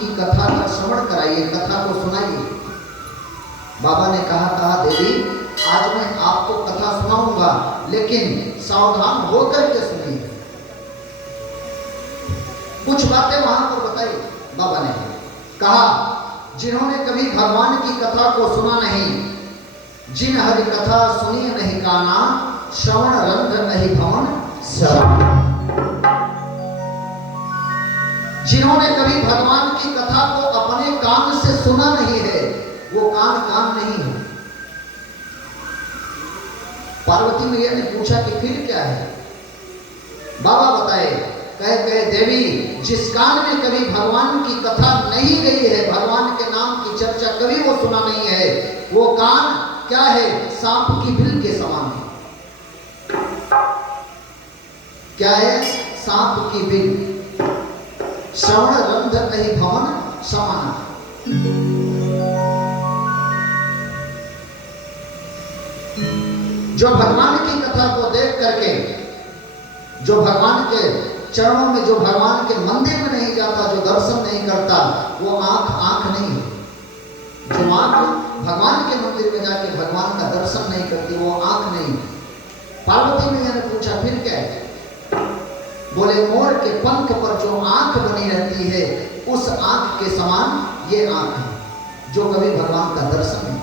की कथा का श्रवण कराइए, कथा को सुनाइए। बाबा ने कहा देवी आज मैं आपको कथा सुनाऊंगा, लेकिन सावधान होकर के सुनिए। कुछ बातें वहां पर बताई बाबा ने। कहा जिन्होंने कभी भगवान की कथा को सुना नहीं, जिन हरि कथा सुनी नहीं काना, श्रवण रंग नहीं भवन श्रवण। जिन्होंने कभी भगवान की कथा को अपने कान से सुना नहीं है, वो कान नहीं है। पार्वती मैया ने पूछा कि फिर क्या है? बाबा बताए, कहे देवी जिस कान में कभी भगवान की कथा नहीं गई है, भगवान के नाम की चर्चा कभी वो सुना नहीं है, वो कान क्या है? सांप की बिल के समान है। क्या है? सांप की बिल। श्रवण रंध नहीं भवन समान। जो भगवान की कथा को देख करके, जो भगवान के चरणों में, जो भगवान के मंदिर में नहीं जाता, जो दर्शन नहीं करता, वो आंख नहीं है। जो आंख भगवान के मंदिर में जाके भगवान का दर्शन नहीं करती, वो आंख नहीं। पार्वती मैया ने पूछा फिर क्या है? बोले मोर के पंख पर जो आंख बनी रहती है, उस आंख के समान ये आंख है जो कभी भगवान का दर्शन नहीं।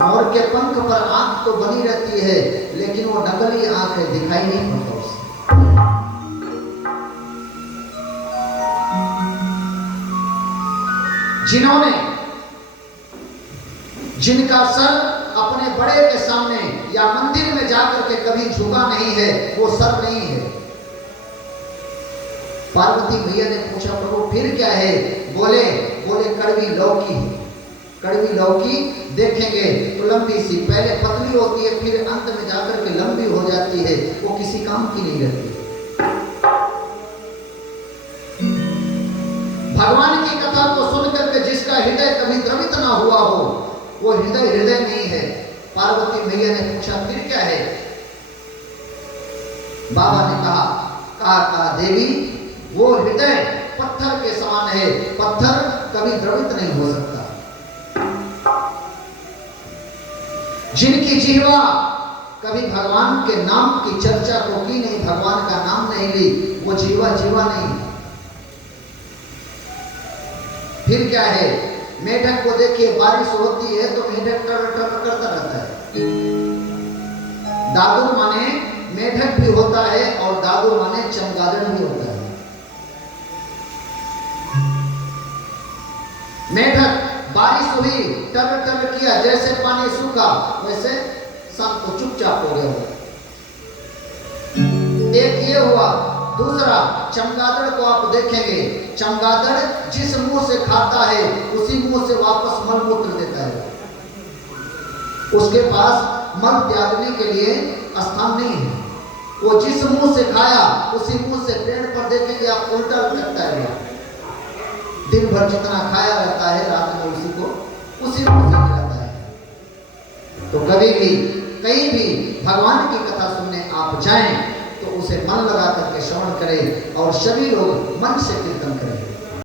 मोर के पंख पर आंख तो बनी रहती है, लेकिन वो नकली आंख है, दिखाई नहीं पड़ता उसे। जिनका सर अपने बड़े के सामने या मंदिर में जाकर के कभी झुका नहीं है, वो सर नहीं है। पार्वती मैया ने पूछा प्रभु फिर क्या है? बोले कड़वी लौकी। कड़वी लौकी देखेंगे तो लंबी सी, पहले पतली होती है, फिर अंत में जाकर के लंबी हो जाती है, वो किसी काम की नहीं रहती। भगवान की कथा को सुनकर के जिसका हृदय कभी द्रवित ना हुआ हो, वो हृदय नहीं है। पार्वती मैया ने पूछा फिर क्या है? बाबा ने कहा देवी वो हृदय पत्थर के समान है, पत्थर कभी द्रवित नहीं हो सकता। जिनकी जिह्वा कभी भगवान के नाम की चर्चा को की नहीं, भगवान का नाम नहीं ली, वो जीवा नहीं। फिर क्या है? मेढक को देखिए, बारिश होती है तो मेढक टर करता रहता है। दादू माने मेढक भी होता है और दादू माने चमगादड़ भी होता है। मेढक बारिश हुई, टर किया, जैसे पानी सूखा वैसे शाम को चुपचाप हो गया। एक ये हुआ। दूसरा, चमगादड़ को आप देखेंगे, चमगादड़ जिस मुंह से खाता है उसी मुंह से वापस मल मूत्र देता है। उसके पास मल त्यागने के लिए स्थान नहीं है। वो जिस मुंह से खाया उसी मुंह से, पेड़ पर देखेंगे आप उल्टा लगता है। दिन भर जितना खाया रहता है, रात में उसी मुंह से गिराता है। तो कभी भी कहीं भी भगवान की कथा सुनने आप जाएं तो उसे मन लगा करके श्रवण करें और सभी लोग मन से कीर्तन करें।